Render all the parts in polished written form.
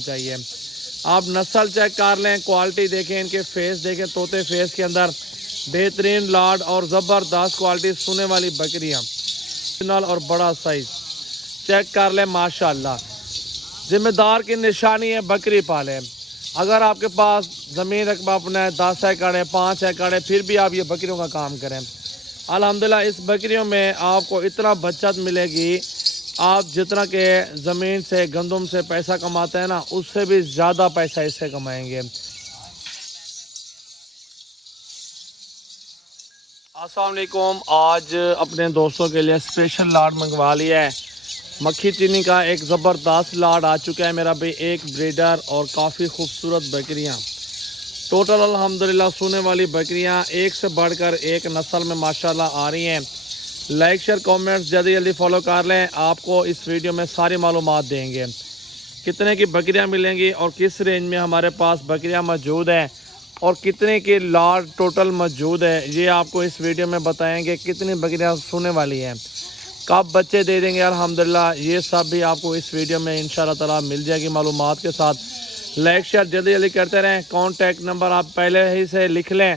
چاہیے. آپ نسل چیک کر لیں, کوالٹی دیکھیں, ان کے فیس دیکھیں, طوطے فیس کے اندر بہترین لاڈ اور زبردست کوالٹی سونے والی بکریاں اور بڑا سائز چیک کر لیں. ماشاءاللہ ذمہ دار کی نشانی ہے بکری پالیں. اگر آپ کے پاس زمین رقبہ اپنا ہے 10 ایکڑ ہے 5 ایکڑ ہے پھر بھی آپ یہ بکریوں کا کام کریں. الحمدللہ اس بکریوں میں آپ کو اتنا بچت ملے گی, آپ جتنا کہ زمین سے گندم سے پیسہ کماتے ہیں نا اس سے بھی زیادہ پیسہ اس سے کمائیں گے. السلام علیکم. آج اپنے دوستوں کے لیے اسپیشل لاڈ منگوا لیا ہے. مکھی چینی کا ایک زبردست لاڈ آ چکا ہے میرا بھی, ایک بریڈر اور کافی خوبصورت بکریاں. ٹوٹل الحمدللہ سونے والی بکریاں ایک سے بڑھ کر ایک نسل میں ماشاءاللہ آ رہی ہیں. لائک شیئر کامنٹس جلدی جلدی فالو کر لیں. آپ کو اس ویڈیو میں ساری معلومات دیں گے, کتنے کی بکریاں ملیں گی اور کس رینج میں ہمارے پاس بکریاں موجود ہیں اور کتنے کے لاڈ ٹوٹل موجود ہے, یہ آپ کو اس ویڈیو میں بتائیں گے. کتنی بکریاں سونے والی ہیں, کب بچے دے دیں گے الحمدللہ, یہ سب بھی آپ کو اس ویڈیو میں انشاءاللہ تعالی مل جائے گی معلومات کے ساتھ. لائک شیئر جلدی جلدی کرتے رہیں. کانٹیکٹ نمبر آپ پہلے ہی سے لکھ لیں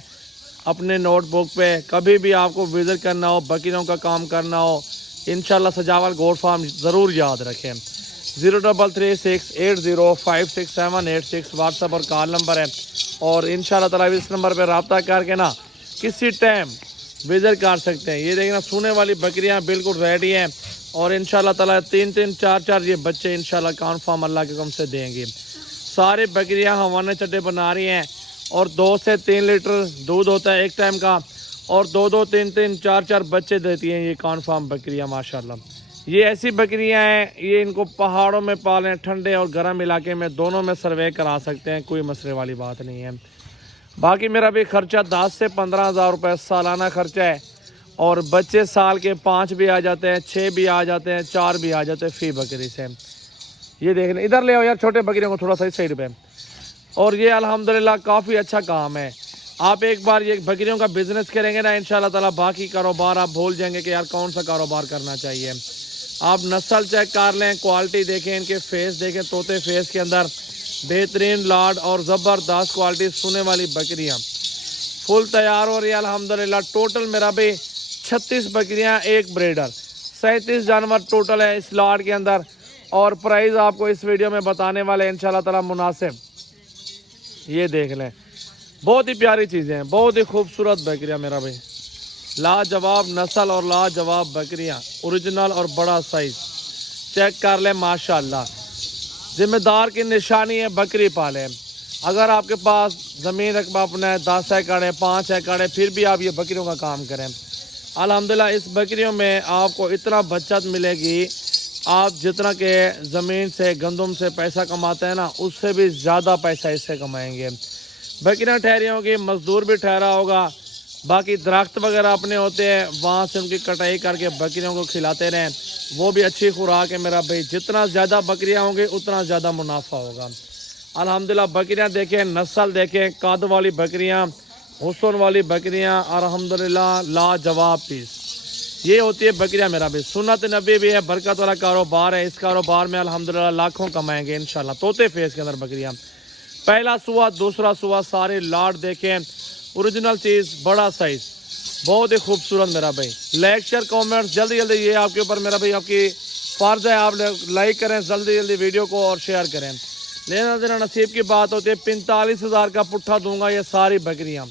اپنے نوٹ بک پہ, کبھی بھی آپ کو وزٹ کرنا ہو, بکریوں کا کام کرنا ہو, انشاءاللہ سجاول گوٹ فارم ضرور یاد رکھیں. 0336805678 واٹس ایپ اور کال نمبر ہے, اور انشاءاللہ تعالی اس نمبر پہ رابطہ کر کے نا کسی ٹائم وزٹ کر سکتے ہیں. یہ دیکھنا سونے والی بکریاں بالکل ریڈی ہیں, اور انشاءاللہ تعالی 3 4 یہ بچے انشاءاللہ کنفرم اللہ کے حکم سے دیں گے. ساری بکریاں ہوانے چٹے بنا رہی ہیں, اور 2 سے 3 لیٹر دودھ ہوتا ہے ایک ٹائم کا, اور 2 3 4 بچے دیتی ہیں یہ کنفرم بکریاں ماشاءاللہ. یہ ایسی بکریاں ہیں, یہ ان کو پہاڑوں میں پالیں, ٹھنڈے اور گرم علاقے میں دونوں میں سروے کرا سکتے ہیں, کوئی مسئلے والی بات نہیں ہے. باقی میرا بھی خرچہ 10 سے 15 ہزار روپے سالانہ خرچہ ہے, اور بچے سال کے 5 بھی آ جاتے ہیں, 6 بھی آ جاتے ہیں, 4 بھی آ جاتے ہیں فی بکری سے. یہ دیکھ لیں, ادھر لے آؤ یار چھوٹے بکریوں کو تھوڑا سا اس سائڈ پہ. اور یہ الحمدللہ کافی اچھا کام ہے. آپ ایک بار یہ بکریوں کا بزنس کریں گے نا انشاءاللہ تعالی باقی کاروبار آپ بھول جائیں گے کہ یار کون سا کاروبار کرنا چاہیے. آپ نسل چیک کر لیں, کوالٹی دیکھیں, ان کے فیس دیکھیں, طوطے فیس کے اندر بہترین لاڈ اور زبردست کوالٹی سونے والی بکریاں فل تیار ہو رہی ہے الحمدللہ. ٹوٹل میرا بھی 36 بکریاں ایک بریڈر 37 جانور ٹوٹل ہے اس لاڈ کے اندر, اور پرائز آپ کو اس ویڈیو میں بتانے والے انشاءاللہ تعالی مناسب. یہ دیکھ لیں, بہت ہی پیاری چیزیں ہیں, بہت ہی خوبصورت بکریاں میرا بھائی, لاجواب نسل اور لاجواب بکریاں, اوریجنل اور بڑا سائز چیک کر لیں ماشاءاللہ. ذمہ دار کی نشانی ہے بکری پالیں. اگر آپ کے پاس زمین رقبہ اپنا ہے 10 ایکڑ ہے 5 ایکڑ ہے پھر بھی آپ یہ بکریوں کا کام کریں. الحمدللہ اس بکریوں میں آپ کو اتنا بچت ملے گی, آپ جتنا کہ زمین سے گندم سے پیسہ کماتے ہیں نا اس سے بھی زیادہ پیسہ اس سے کمائیں گے. بکریاں ٹھہری ہوں گی, مزدور بھی ٹھہرا ہوگا, باقی درخت وغیرہ اپنے ہوتے ہیں وہاں سے ان کی کٹائی کر کے بکریوں کو کھلاتے رہیں, وہ بھی اچھی خوراک ہے میرا بھائی. جتنا زیادہ بکریاں ہوں گی اتنا زیادہ منافع ہوگا. الحمدللہ بکریاں دیکھیں, نسل دیکھیں, قد والی بکریاں, حسن والی بکریاں, الحمدللہ لاجواب پیس. یہ ہوتی ہے بکریاں میرا بھی, سنت نبی بھی ہے, برکت والا کاروبار ہے. اس کاروبار میں الحمدللہ لاکھوں کمائیں گے انشاءاللہ. طوطے فیس کے اندر بکریاں, پہلا سوا دوسرا سوا سارے لاڈ دیکھیں, اوریجنل چیز, بڑا سائز, بہت ہی خوبصورت میرا بھائی. لائک شیئر کامنٹس جلدی جلدی, یہ آپ کے اوپر میرا بھائی آپ کی فرض ہے, آپ لائک کریں جلدی جلدی ویڈیو کو اور شیئر کریں. لینا دینا نصیب کی بات ہوتی ہے. 45 ہزار کا پٹھا دوں گا یہ ساری بکریاں.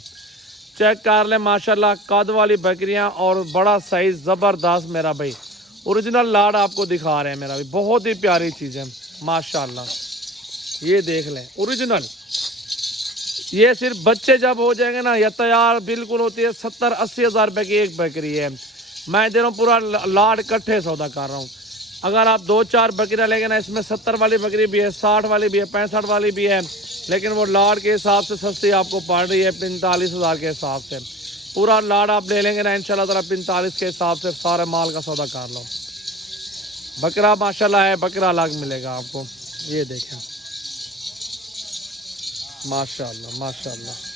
چیک کر لیں ماشاءاللہ, قد والی بکریاں اور بڑا سائز زبردست میرا بھائی. اوریجنل لاڈ آپ کو دکھا رہے ہیں میرا بھائی, بہت ہی پیاری چیزیں ماشاءاللہ. یہ دیکھ لیں اوریجنل. یہ صرف بچے جب ہو جائیں گے نا یہ تیار بالکل ہوتی ہے 70-80 ہزار روپے کی ایک بکری ہے. میں دے رہا ہوں پورا لاڈ کٹھے سودا کر رہا ہوں. اگر آپ 2-4 بکریاں لیں گے نا, اس میں 70 والی بکری بھی ہے, 60 والی بھی ہے, 65 والی بھی ہے, لیکن وہ لاڈ کے حساب سے سستی آپ کو پڑ رہی ہے 45 ہزار کے حساب سے. پورا لاڈ آپ لے لیں گے نا انشاءاللہ تعالی 45 کے حساب سے سارے مال کا سودا کر لو. بکرا ماشاءاللہ ہے, بکرا الگ ملے گا آپ کو. یہ دیکھیں ماشاءاللہ ماشاءاللہ.